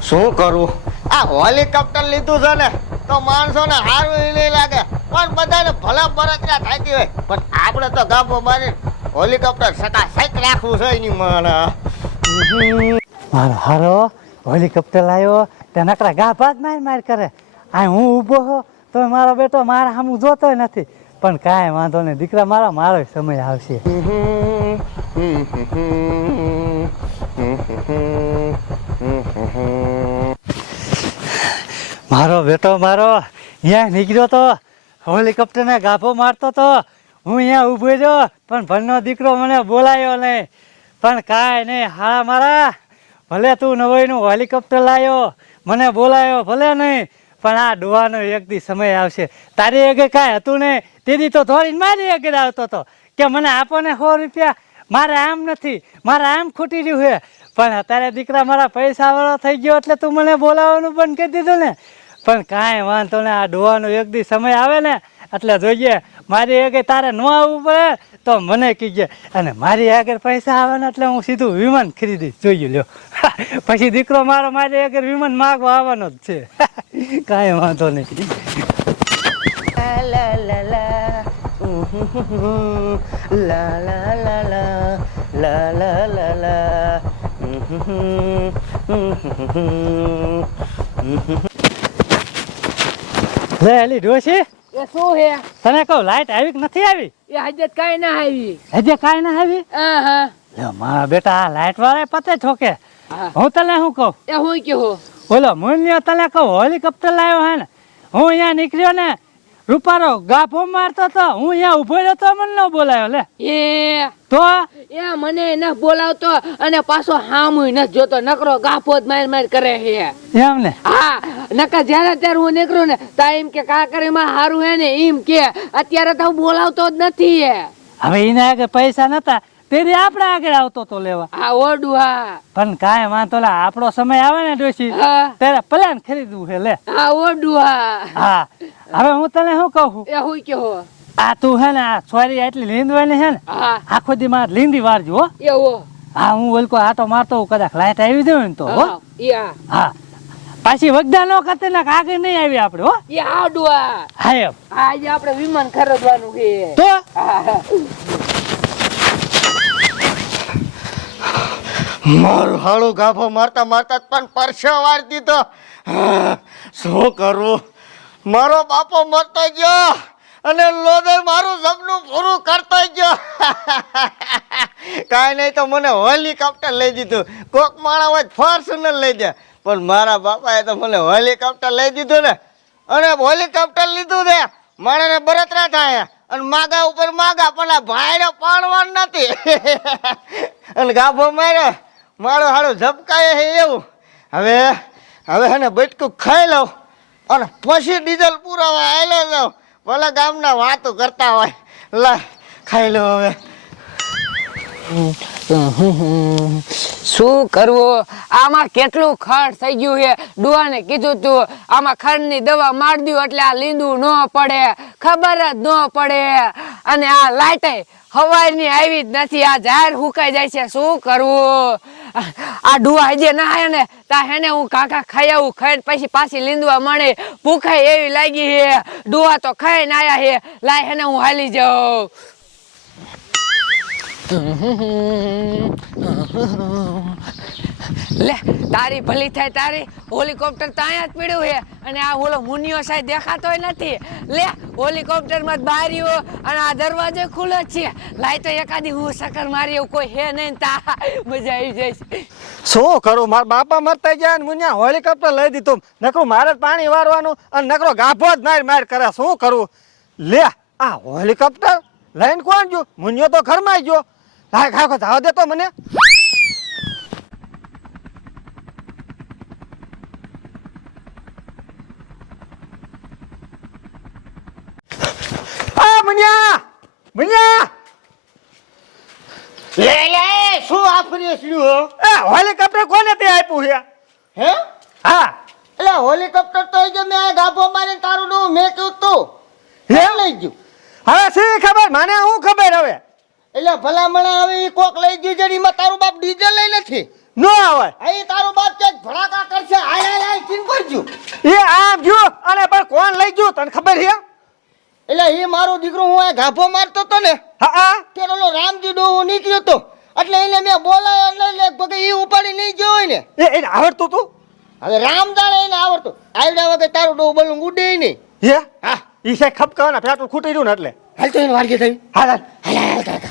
શું કરું? આ હોલિકોપ્ટર લીધું છે ને, તો માણસો ને સારું ય નહીં લાગે. પણ બધાને ભલા બરતરા થતી હોય. પણ આપણે તો ગાભો મારી હોલિકોપ્ટર સકા સાઈક રાખવું છે એની માણા મારો હારો હોલિકોપ્ટર લાવ્યો તે નકરા ગાભા જ માર માર કરે. આ હું ઊભો હો તો મારો બેટો મારા સામું જોતો નથી. પણ કાંઈ વાંધો નહીં. દીકરા મારા, મારો સમય આવશે. મારો બેટો મારો અહીંયા નીકળ્યો તો. હોલિકોપ્ટરને ગાભો મારતો તો. હું અહીંયા ઊભો રહ્યો પણ ભણનો દીકરો મને બોલાયો નહીં. પણ કાંઈ નહીં, હાળા મારા ભલે તું નવાઈનું હોલિકોપ્ટર લાવ્યો મને બોલાયો, ભલે નહીં, પણ આ ડોવાનો એક દી સમય આવશે. તારી એક કાંઈ હતું નહીં. તેથી તો ધોરીને મારી આગળ આવતો હતો કે મને આપો ને સો રૂપિયા, મારે આમ નથી, મારે આમ ખૂટી રહ્યું છે. પણ અત્યારે દીકરા મારા પૈસા વાળો થઈ ગયો એટલે તું મને બોલાવવાનું બંધ કરી દીધું ને. પણ કાંઈ વાંધો ને, આ ડોવાનો એક દી સમય આવે ને, એટલે જોઈએ, મારી આગળ તારે ન આવવું પડે તો મને કીજે. અને મારી આગળ પૈસા આવે ને એટલે હું સીધું વિમાન ખરીદી જોઈ લ્યો. પછી દીકરો મારો મારી આગળ વિમાન માગવા આવવાનો જ છે. કાંઈ વાંધો નહીં. લા લા. La la la la, la la la la. લે એલી ડોશી એ શું હે તને કહો લાઈટ આવી કે નથી આવી? એ હજે કાઈ ના આવી. હજે કાઈ ના આવી? હા હા. મારા બેટા લાઈટ વાળા પતે ઠોકે હું. તને શું કહું? એ હું કહું? હું ઓલો મુન્યો તને કહો હેલિકોપ્ટર લાવ્યો હે ને. હું અહીંયા નીકળ્યો ને રૂપારો ગાફો મારતો તો હું અહીંયા ઊભો રહ્યો તો મને ન બોલાયો લે. એ તો? એ મને ન બોલાવતો અને પાછો હામુય ન જોતો. નકરો ગાફો જ માર માર કરે હે એમ ને? હા નકા જ્યારે ત્યારે હું નીકળું ને તા એમ કે કા કરે માં હારું હે ને એમ કે અત્યારે તો હું બોલાવતો જ નથી એ. હવે એના આગળ પૈસા નતા તેરી આપણે આગળ આવતો તો લેવા. આ ઓડું હા. પણ કાંઈ વાંધો લા આપણો સમય આવે ને ડોશી ત્યારે પ્લાન ખરીદવું છે લે. આ ઓડું હા. હા. હવે હું તને શું કહું એ હું કહો આ તું હે ને આ સોરી એટલી લીંદવાની છે ને આખો દી માર લીંદી વારજો હો. એવો હા. હું ઓલકો આટો મારતો કદાચ લાઈટ આવી જાય ને તો હો. હા હા હા. પાછી વગદા નો કરતે ના આગળ નહીં આવી આપણે હો. એ આડું આ. હા એમ. આજે આપણે વિમાન ખરીદવાનું છે. તો? મારો હાળું ગાભો મારતા મારતા જ પણ પરસો વાર દીધો. શું કરું? મારો બાપો મરતો ગયો અને લોદર મારું સપનું પૂરું કરતો ગયો. કાંઈ નહીં તો મને હેલિકોપ્ટર લઈ દીધું. કોક માણા હોય ફોર્ચ્યુનર લઈ દે. પણ મારા બાપાએ તો મને હેલિકોપ્ટર લઈ દીધું ને. અને હેલિકોપ્ટર લીધું ને માણાને બરતરા થાય. અને માગા ઉપર માગા, પણ આ ભાઈને પાડવાનું નથી. અને ગાભો માર્યો મારો હાડો ઝબકાય છે એવું. હવે હવે હે બટકું ખાઈ લઉં. અને પછી ડીઝલ પુરાવા આવેલો જાઉં ભલે ગામના વાતો કરતા હોય. લે, ખાઈ લો હવે. શું કરવું? આમાં કેટલું ખર્ચ થઈ ગયું છે? ડુઆને કીધું તું, આમાં ખંડની દવા માર દઉં એટલે આ લીંદું ન પડે, ખબર જ ન પડે. અને આ લાઈટે હવારની આવી જ નથી, આ ઝાડ હુકાઈ જાય છે. શું કરવું? આ ડુવા હજે ના ને, તા હેને હું કાકા ખાઈ ખાઈને પછી પાછી લીંદવા મળે. ભૂખાઈ એવી લાગી હે ડુવા તો ખાઈને આયા હે. લાય હેને હું હાલી જાઉં. લે, તારી ભલી થાય તારી. હોલિકોપ્ટર તો અહીંયા જ પીડ્યું છે. અને આ ઓલો મુનિયો સાહેબ દેખાતોય નથી. લે હોલિકોપ્ટરમાં બારીઓ અને આ દરવાજો ખુલ્લો છે. લાય તો એકાદી હું સકર મારી એવું કોઈ હે નહીં તા. મજા આવી જાય શું કરું? મારા બાપા મરતા ગયા ને મુન્યા હોલિકોપ્ટર લઈ દીધું. નકરું મારે પાણી વારવાનું અને નકરો ગાભો જ માર માર કરે. શું કરું? લે, આ હોલિકોપ્ટર લઈને કોણ ગયું? મુન્યો તો ઘરમાં ગયો. લાય, ખાખો જાવ દેતો મને આ મુન્યા મુન્યા લે લે શું આફરી છું હો એ હોલિકોપ્ટર કોને તે આપ્યું છે હે હા એટલે હોલિકોપ્ટર તો જો મેં ગાભો મારીને તારું નું મેં કીધું તું હે? લઈ ગયું હવે શી ખબર? મને શું ખબર હવે? એટલે ભલામણા આવે ઈ કોક લઈ ગયું છે એમાં તારું બાપ ડીઝલ લઈ નથી. ન આવે. અહીં તારું બાપ ક્યાંક ભડાકા કરશે? હાય હાય હાય ચીન કરજો એ આમ જો અને પણ કોણ લઈ ગયું તને ખબર છે એટલે એ મારો દીકરો હું આ ગાભો મારતો હતો ને હા હા. ત્યારે ઓલો રામજી ડોહો નીકળ્યો તો. એટલે એને મેં બોલાયો એટલે લગભગ એ ઉપાડી નહીં ગયો હોય ને. એ એને આવડતું તું હવે રામ જાણે એને આવડતું. આવડ્યા વગર તારું ડોહું બોલું ઉડે નહીં. હે? હા. ઈ સાહેબ ખપકાવાના પેટું ખૂટી રહ્યું ને એટલે. હાલ તો એને વાડકી થઈ હા હાલ હાલ, હાલ.